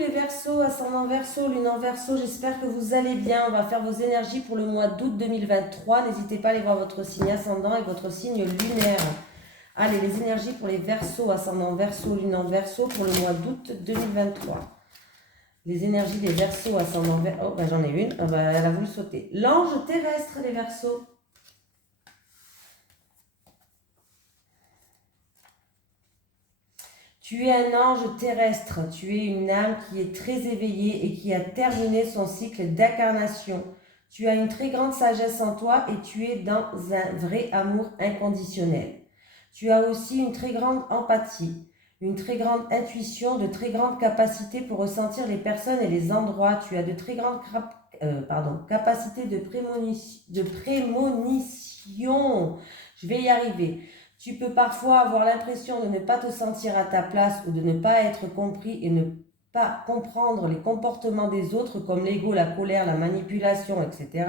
les Verseaux, ascendant Verseau, lune en Verseau, j'espère que vous allez bien. On va faire vos énergies pour le mois d'août 2023. N'hésitez pas à aller voir votre signe ascendant et votre signe lunaire. Allez, les énergies pour les Verseaux, ascendant Verseau, lune en Verseau pour le mois d'août 2023. Les énergies des Verseaux, ascendant Verseau. Oh, bah, j'en ai une. Ah, bah, elle a voulu sauter. L'ange terrestre des Verseaux. Tu es un ange terrestre, tu es une âme qui est très éveillée et qui a terminé son cycle d'incarnation. Tu as une très grande sagesse en toi et tu es dans un vrai amour inconditionnel. Tu as aussi une très grande empathie, une très grande intuition, de très grandes capacités pour ressentir les personnes et les endroits. Tu as de très grandes capacités de prémonition. Je vais y arriver. Tu peux parfois avoir l'impression de ne pas te sentir à ta place ou de ne pas être compris et ne pas comprendre les comportements des autres comme l'ego, la colère, la manipulation, etc.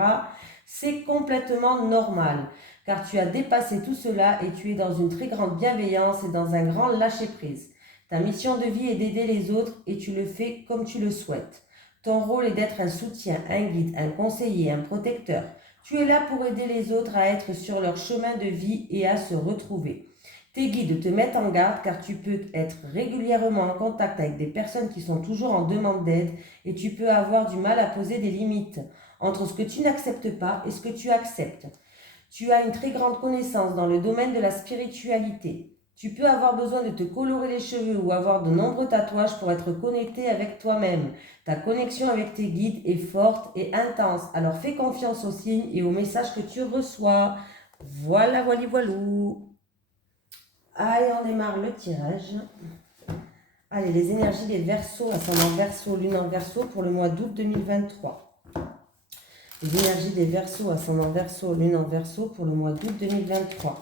C'est complètement normal car tu as dépassé tout cela et tu es dans une très grande bienveillance et dans un grand lâcher-prise. Ta mission de vie est d'aider les autres et tu le fais comme tu le souhaites. Ton rôle est d'être un soutien, un guide, un conseiller, un protecteur. Tu es là pour aider les autres à être sur leur chemin de vie et à se retrouver. Tes guides te mettent en garde car tu peux être régulièrement en contact avec des personnes qui sont toujours en demande d'aide et tu peux avoir du mal à poser des limites entre ce que tu n'acceptes pas et ce que tu acceptes. Tu as une très grande connaissance dans le domaine de la spiritualité. Tu peux avoir besoin de te colorer les cheveux ou avoir de nombreux tatouages pour être connecté avec toi-même. Ta connexion avec tes guides est forte et intense. Alors fais confiance aux signes et aux messages que tu reçois. Voilà, voilà, voilou. Allez, on démarre le tirage. Allez, les énergies des Verseaux, ascendant Verseau, lune en Verseau pour le mois d'août 2023. Les énergies des Verseaux, ascendant Verseau, lune en Verseau pour le mois d'août 2023.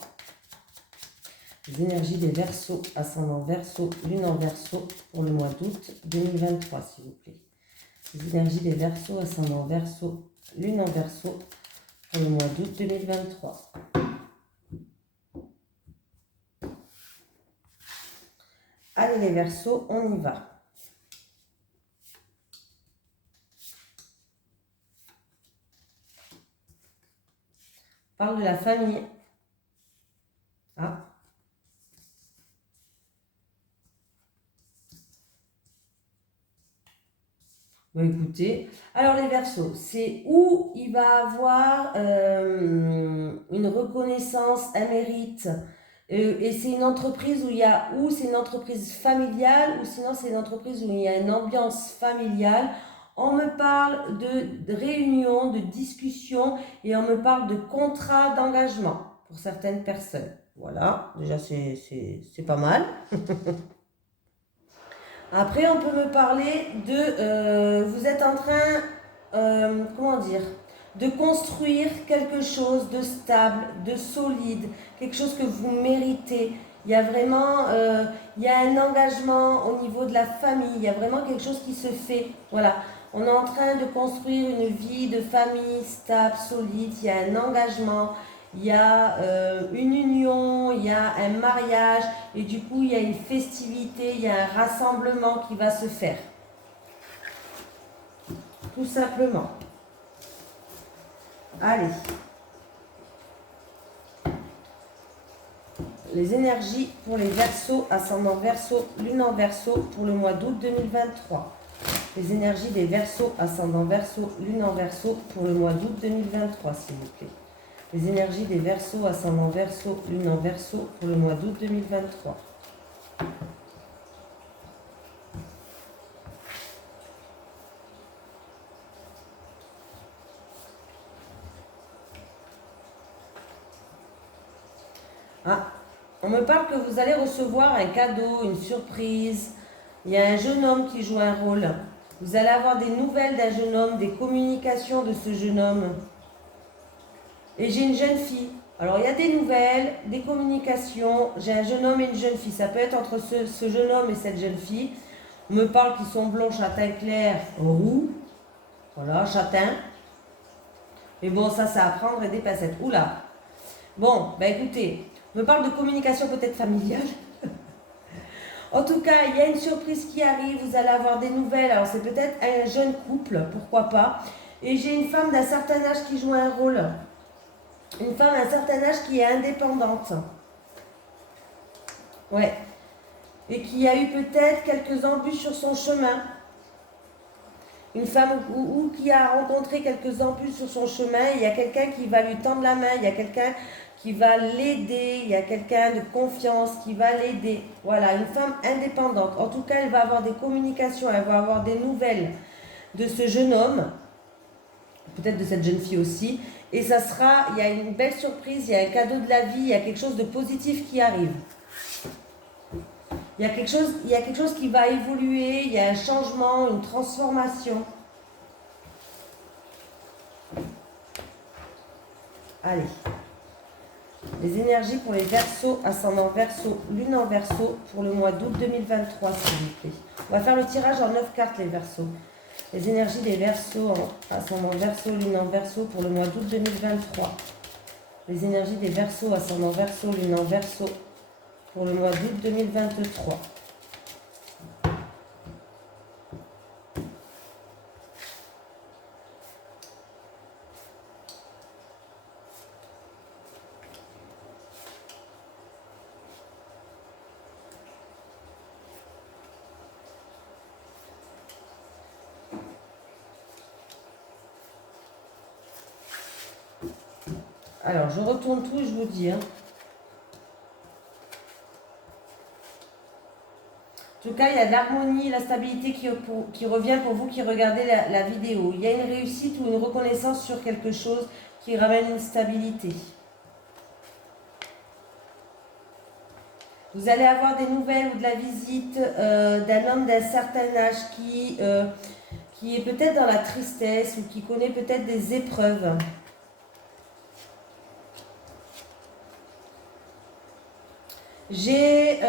Les énergies des Verseaux, ascendant Verseau, lune en Verseau pour le mois d'août 2023, s'il vous plaît. Les énergies des Verseaux, ascendant Verseau, lune en Verseau pour le mois d'août 2023. Allez les Verseaux, on y va. On parle de la famille. Ah. Bon, écoutez, alors les Verseaux, c'est où il va avoir une reconnaissance, un mérite, et c'est une entreprise où c'est une entreprise familiale, ou sinon c'est une entreprise où il y a une ambiance familiale. On me parle de réunion, de discussion, et on me parle de contrat d'engagement pour certaines personnes. Voilà, déjà c'est pas mal. Après, on peut me parler de... vous êtes en train, comment dire, de construire quelque chose de stable, de solide, quelque chose que vous méritez. Il y a vraiment, il y a un engagement au niveau de la famille, il y a vraiment quelque chose qui se fait. Voilà, on est en train de construire une vie de famille stable, solide, il y a un engagement, il y a une union, il y a un mariage, et du coup il y a une festivité, il y a un rassemblement qui va se faire. Tout simplement. Allez. Les énergies pour les Verseaux, ascendant Verseau, lune en Verseau pour le mois d'août 2023. Les énergies des Verseaux, ascendant Verseau, lune en Verseau pour le mois d'août 2023, s'il vous plaît. Les énergies des Verseaux, ascendant Verseau, lune en Verseau pour le mois d'août 2023. Ah, on me parle que vous allez recevoir un cadeau, une surprise. Il y a un jeune homme qui joue un rôle. Vous allez avoir des nouvelles d'un jeune homme, des communications de ce jeune homme. Et j'ai une jeune fille. Alors, il y a des nouvelles, des communications. J'ai un jeune homme et une jeune fille. Ça peut être entre ce jeune homme et cette jeune fille. On me parle qu'ils sont blonds, châtain clair, roux. Voilà, châtain. Mais bon, ça à prendre et des pincettes. Oula. Bon, bah écoutez, on me parle de communication peut-être familiale. En tout cas, il y a une surprise qui arrive, vous allez avoir des nouvelles. Alors c'est peut-être un jeune couple, pourquoi pas. Et j'ai une femme d'un certain âge qui joue un rôle. Une femme d'un certain âge qui est indépendante. Ouais. Et qui a eu peut-être quelques embûches sur son chemin. Une femme ou qui a rencontré quelques embûches sur son chemin. Il y a quelqu'un qui va lui tendre la main. Il y a quelqu'un qui va l'aider. Il y a quelqu'un de confiance qui va l'aider. Voilà, une femme indépendante. En tout cas, elle va avoir des communications. Elle va avoir des nouvelles de ce jeune homme. Peut-être de cette jeune fille aussi. Et ça sera, il y a une belle surprise. Il y a un cadeau de la vie. Il y a quelque chose de positif qui arrive. Il y a quelque chose qui va évoluer, il y a un changement, une transformation. Allez. Les énergies pour les Verseaux, ascendant Verseau, lune en Verseau, pour le mois d'août 2023, s'il vous plaît. On va faire le tirage en 9 cartes, les Verseaux. Les énergies des Verseaux, ascendant Verseau, lune en Verseau, pour le mois d'août 2023. Les énergies des Verseaux, ascendant Verseau, lune en Verseau, pour le mois d'août 2023. Alors, je retourne tout et je vous dis. En tout cas, il y a de l'harmonie, la stabilité qui revient pour vous qui regardez la vidéo. Il y a une réussite ou une reconnaissance sur quelque chose qui ramène une stabilité. Vous allez avoir des nouvelles ou de la visite d'un homme d'un certain âge qui est peut-être dans la tristesse ou qui connaît peut-être des épreuves. J'ai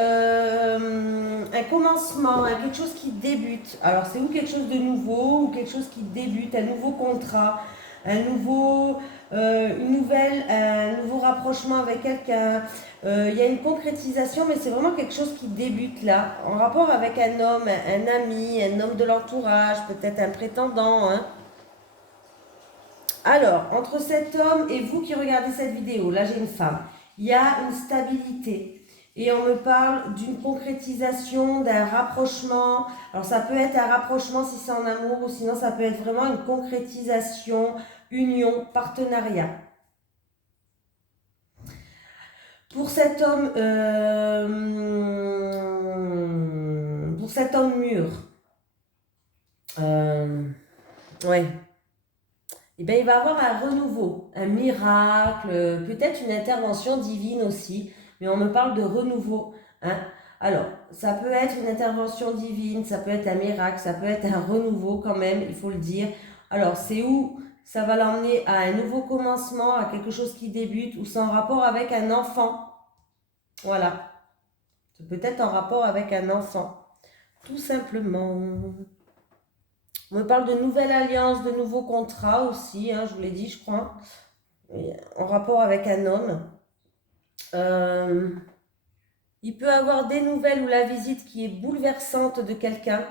un commencement, quelque chose qui débute. Alors c'est ou quelque chose de nouveau ou quelque chose qui débute, un nouveau contrat, une nouvelle, un nouveau rapprochement avec quelqu'un. Il y a une concrétisation, mais c'est vraiment quelque chose qui débute là, en rapport avec un homme, un ami, un homme de l'entourage, peut-être un prétendant. Hein. Alors, entre cet homme et vous qui regardez cette vidéo, là j'ai une femme, il y a une stabilité. Et on me parle d'une concrétisation, d'un rapprochement. Alors ça peut être un rapprochement si c'est en amour ou sinon ça peut être vraiment une concrétisation, union, partenariat. Pour cet homme mûr, ouais. Eh bien, il va avoir un renouveau, un miracle, peut-être une intervention divine aussi. Mais on me parle de renouveau. Hein. Alors, ça peut être une intervention divine, ça peut être un miracle, ça peut être un renouveau quand même, il faut le dire. Alors, c'est où ça va l'emmener à un nouveau commencement, à quelque chose qui débute, ou c'est en rapport avec un enfant. Voilà. C'est peut-être en rapport avec un enfant. Tout simplement. On me parle de nouvelles alliances, de nouveaux contrats aussi, hein, je vous l'ai dit, je crois. En rapport avec un homme. Il peut avoir des nouvelles ou la visite qui est bouleversante de quelqu'un.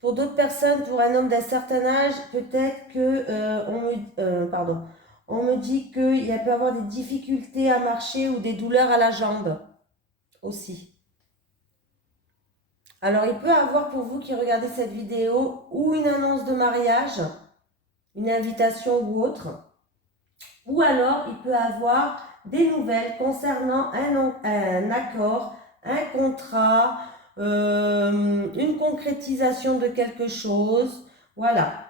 Pour d'autres personnes, pour un homme d'un certain âge, peut-être que on me dit qu'il peut y avoir des difficultés à marcher ou des douleurs à la jambe aussi. Alors, il peut avoir pour vous qui regardez cette vidéo ou une annonce de mariage, une invitation ou autre, ou alors il peut avoir des nouvelles concernant un accord, un contrat, une concrétisation de quelque chose. Voilà.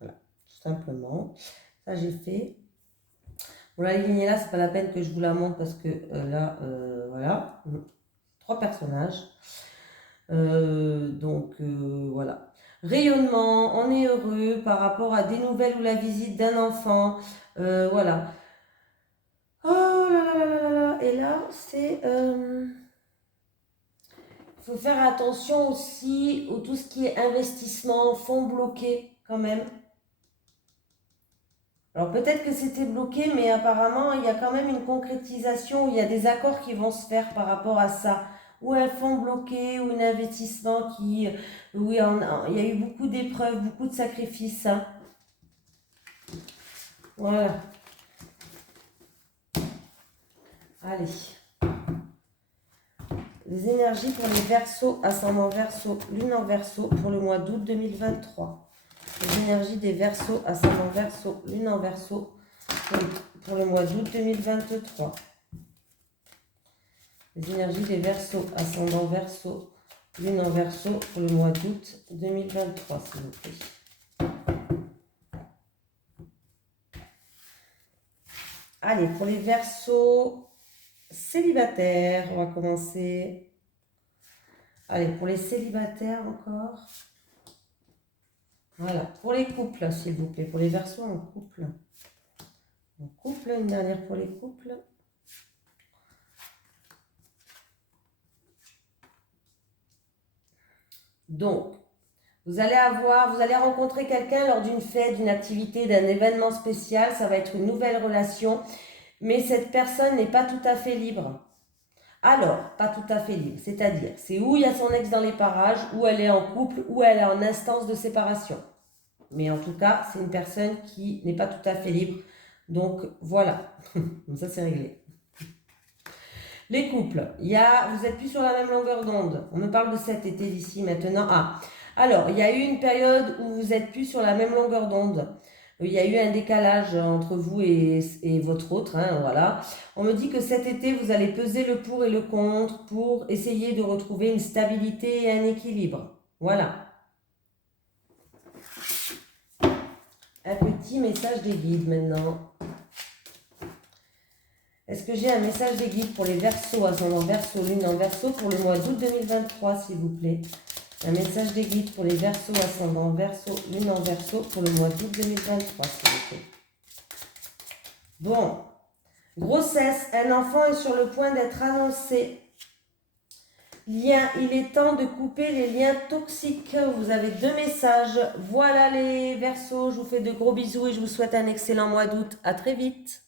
Voilà, tout simplement. Ça, j'ai fait. Bon, la lignée là, c'est pas la peine que je vous la montre parce que là, voilà. 3 personnages. Voilà. Rayonnement, on est heureux par rapport à des nouvelles ou la visite d'un enfant. Voilà. Oh là là là là là là. Et là, c'est... Il faut faire attention aussi à tout ce qui est investissement, fonds bloqués quand même. Alors peut-être que c'était bloqué, mais apparemment, il y a quand même une concrétisation, il y a des accords qui vont se faire par rapport à ça. ou un fonds bloqué, ou un investissement où il y a eu beaucoup d'épreuves, beaucoup de sacrifices. Hein. Voilà. Allez. Les énergies pour les Verseaux, ascendant Verseau, lune en Verseau pour le mois d'août 2023. Les énergies des Verseaux, ascendant Verseau, lune en Verseau pour le mois d'août 2023. Les énergies des Verseaux, ascendant Verseau, lune en Verseau pour le mois d'août 2023, s'il vous plaît. Allez, pour les Verseaux célibataires, on va commencer. Allez, pour les célibataires encore. Voilà, pour les couples, s'il vous plaît. Pour les Verseaux en couple. En couple, une dernière pour les couples. Donc, vous allez rencontrer quelqu'un lors d'une fête, d'une activité, d'un événement spécial. Ça va être une nouvelle relation. Mais cette personne n'est pas tout à fait libre. Alors, pas tout à fait libre. C'est-à-dire, c'est où il y a son ex dans les parages, où elle est en couple, où elle est en instance de séparation. Mais en tout cas, c'est une personne qui n'est pas tout à fait libre. Donc, voilà. Donc ça, c'est réglé. Les couples, vous n'êtes plus sur la même longueur d'onde. On me parle de cet été d'ici maintenant. Alors, il y a eu une période où vous n'êtes plus sur la même longueur d'onde. Il y a eu un décalage entre vous et votre autre. Hein, voilà. On me dit que cet été, vous allez peser le pour et le contre pour essayer de retrouver une stabilité et un équilibre. Voilà. Un petit message des guides maintenant. Est-ce que j'ai un message des guides pour les Verseaux, ascendant Verseau, lune en Verseau pour le mois d'août 2023, s'il vous plaît? Un message des guides pour les Verseaux, ascendant Verseau, lune en Verseau pour le mois d'août 2023, s'il vous plaît. Bon, grossesse, un enfant est sur le point d'être annoncé. Lien, il est temps de couper les liens toxiques. Vous avez 2 messages. Voilà les Verseaux, je vous fais de gros bisous et je vous souhaite un excellent mois d'août. À très vite.